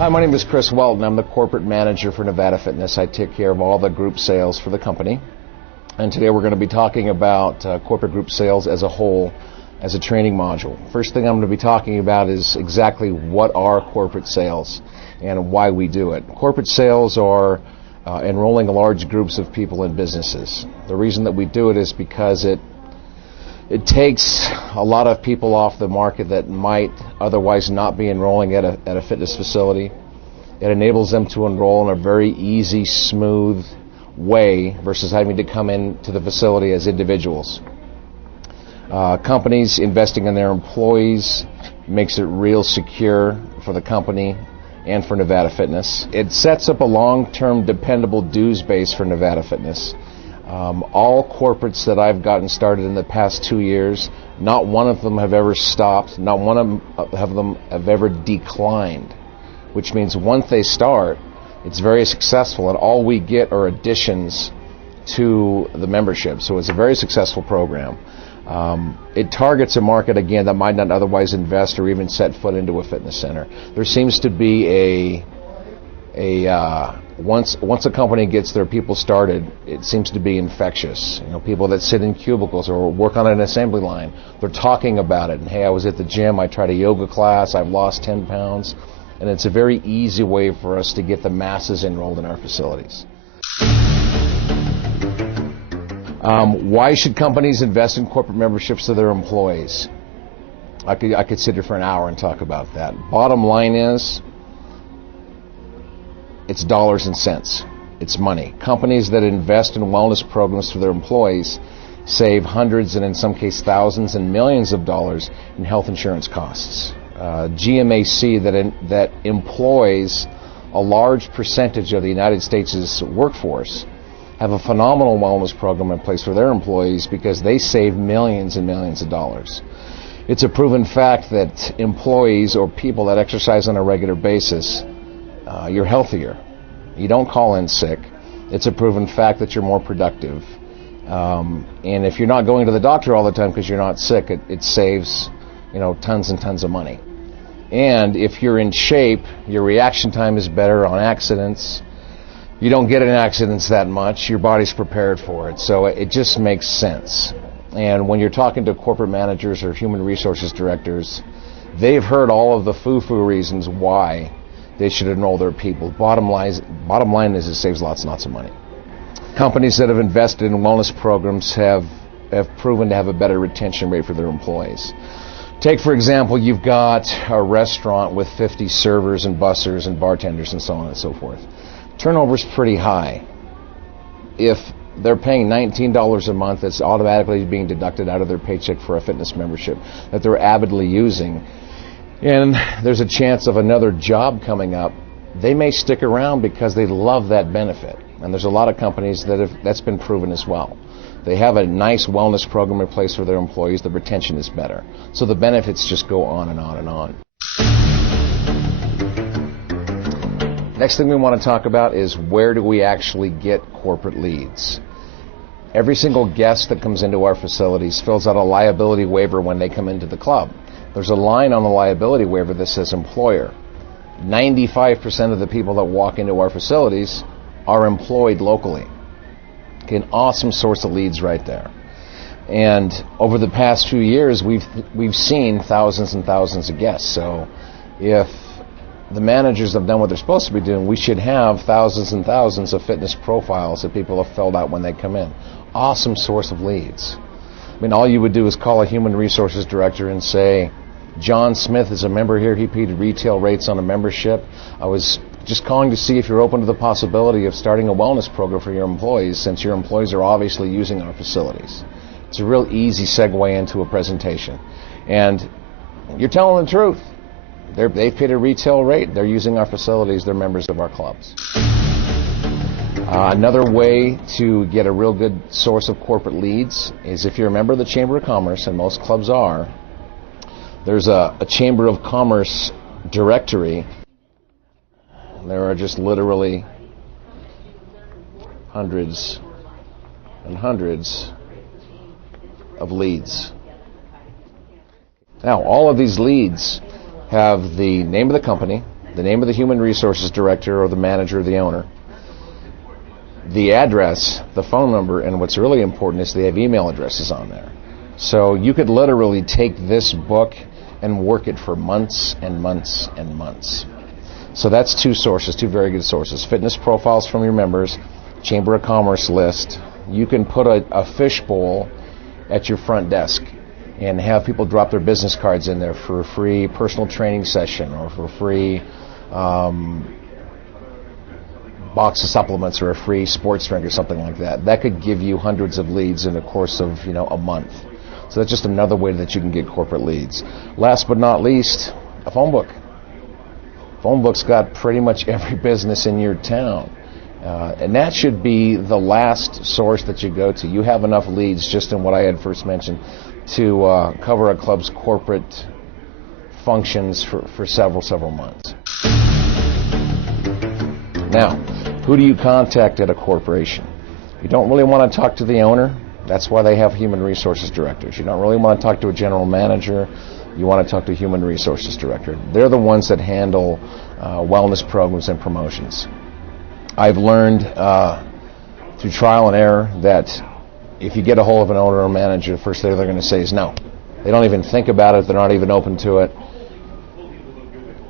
Hi, my name is Chris Welton. I'm the corporate manager for Nevada Fitness. I take care of all the group sales for the company. And today we're going to be talking about corporate group sales as a whole, as a training module. First thing I'm going to be talking about is exactly what are corporate sales and why we do it. Corporate sales are enrolling large groups of people in businesses. The reason that we do it is because it takes a lot of people off the market that might otherwise not be enrolling at a fitness facility. It enables them to enroll in a very easy, smooth way versus having to come into the facility as individuals. Companies investing in their employees makes it real secure for the company and for Nevada Fitness. It sets up a long-term dependable dues base for Nevada Fitness. All corporates that I've gotten started in the past 2 years, not one of them have ever stopped, not one of them have ever declined, which means once they start, it's very successful, and all we get are additions to the membership. So it's a very successful program. It targets a market, again, that might not otherwise invest or even set foot into a fitness center. There seems to be once a company gets their people started, it seems to be infectious. You know, people that sit in cubicles or work on an assembly line, they're talking about it. And hey, I was at the gym, I tried a yoga class, I've lost 10 pounds. And it's a very easy way for us to get the masses enrolled in our facilities. Why should companies invest in corporate memberships to their employees? I could sit here for an hour and talk about that. Bottom line is, it's dollars and cents. It's money. Companies that invest in wellness programs for their employees save hundreds and in some cases thousands and millions of dollars in health insurance costs. GMAC that employs a large percentage of the United States' workforce have a phenomenal wellness program in place for their employees because they save millions and millions of dollars. It's a proven fact that employees or people that exercise on a regular basis, you're healthier. You don't call in sick. It's a proven fact that you're more productive. And if you're not going to the doctor all the time because you're not sick, it saves, tons and tons of money. And if you're in shape, your reaction time is better on accidents. You don't get in accidents that much. Your body's prepared for it. So it just makes sense. And when you're talking to corporate managers or human resources directors, they've heard all of the foo-foo reasons why they should enroll their people. Bottom line is it saves lots and lots of money. Companies that have invested in wellness programs have proven to have a better retention rate for their employees. Take, for example, you've got a restaurant with 50 servers and bussers and bartenders and so on and so forth. Turnover's pretty high. If they're paying $19 a month, it's automatically being deducted out of their paycheck for a fitness membership that they're avidly using, and there's a chance of another job coming up, they may stick around because they love that benefit. And there's a lot of companies that's been proven as well. They have a nice wellness program in place for their employees. The retention is better. So the benefits just go on and on and on. Next thing we want to talk about is where do we actually get corporate leads? Every single guest that comes into our facilities fills out a liability waiver when they come into the club. There's a line on the liability waiver that says employer. 95% of the people that walk into our facilities are employed locally. Okay, an awesome source of leads right there. And over the past few years, we've seen thousands and thousands of guests. So if the managers have done what they're supposed to be doing, we should have thousands and thousands of fitness profiles that people have filled out when they come in. Awesome source of leads. I mean, all you would do is call a human resources director and say, John Smith is a member here. He paid retail rates on a membership. I was just calling to see if you're open to the possibility of starting a wellness program for your employees, since your employees are obviously using our facilities. It's a real easy segue into a presentation. And you're telling the truth. They've paid a retail rate. They're using our facilities. They're members of our clubs. Another way to get a real good source of corporate leads is if you're a member of the Chamber of Commerce, and most clubs are, there's a Chamber of Commerce directory. There are just literally hundreds and hundreds of leads. Now, all of these leads have the name of the company, the name of the human resources director or the manager or the owner, the address, the phone number, and what's really important is they have email addresses on there. So you could literally take this book and work it for months and months and months. So that's two sources, two very good sources. Fitness profiles from your members, Chamber of Commerce list. You can put a fishbowl at your front desk and have people drop their business cards in there for a free personal training session or for a free box of supplements or a free sports drink or something like that. That could give you hundreds of leads in the course of a month. So that's just another way that you can get corporate leads. Last but not least, a phone book. Phone book's got pretty much every business in your town. And that should be the last source that you go to. You have enough leads just in what I had first mentioned to cover a club's corporate functions for several months. Now, who do you contact at a corporation? You don't really want to talk to the owner. That's why they have human resources directors. You don't really want to talk to a general manager. You want to talk to a human resources director. They're the ones that handle wellness programs and promotions. I've learned through trial and error that if you get a hold of an owner or manager, the first thing they're going to say is no. They don't even think about it. They're not even open to it.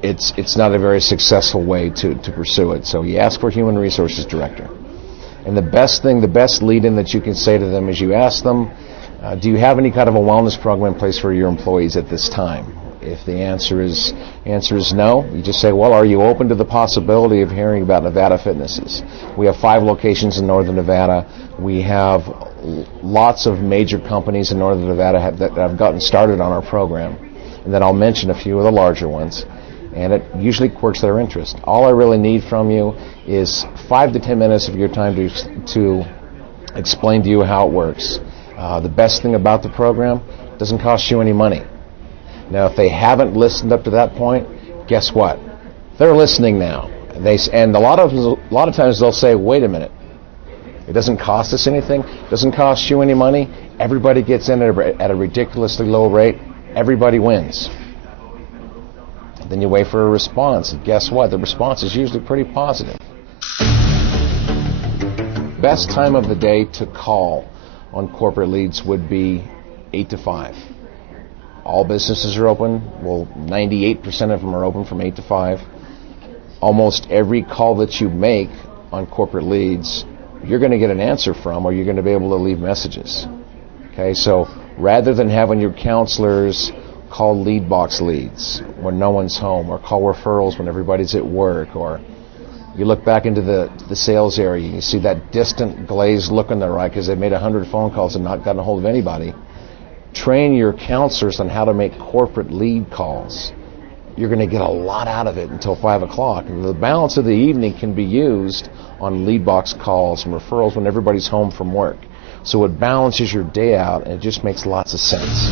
It's not a very successful way to pursue it. So you ask for a human resources director. And the best lead-in that you can say to them is you ask them, do you have any kind of a wellness program in place for your employees at this time? If the answer is no, you just say, well, are you open to the possibility of hearing about Nevada Fitnesses? We have 5 locations in northern Nevada. We have lots of major companies in northern Nevada that have gotten started on our program. And then I'll mention a few of the larger ones. And it usually quirks their interest. All I really need from you is 5 to 10 minutes of your time to explain to you how it works. The best thing about the program, it doesn't cost you any money. Now, if they haven't listened up to that point, guess what? They're listening now. And a lot of times they'll say, wait a minute, it doesn't cost us anything, it doesn't cost you any money, everybody gets in at a ridiculously low rate, everybody wins. Then you wait for a response, and guess what? The response is usually pretty positive. Best time of the day to call on corporate leads would be 8 to 5. All businesses are open. Well, 98% of them are open from 8 to 5. Almost every call that you make on corporate leads, you're going to get an answer from, or you're going to be able to leave messages. Okay, so rather than having your counselors call lead box leads when no one's home, or call referrals when everybody's at work, or you look back into the sales area and you see that distant glazed look in their eye because they've made 100 phone calls and not gotten a hold of anybody. Train your counselors on how to make corporate lead calls. You're going to get a lot out of it until 5 o'clock. And the balance of the evening can be used on lead box calls and referrals when everybody's home from work. So it balances your day out, and it just makes lots of sense.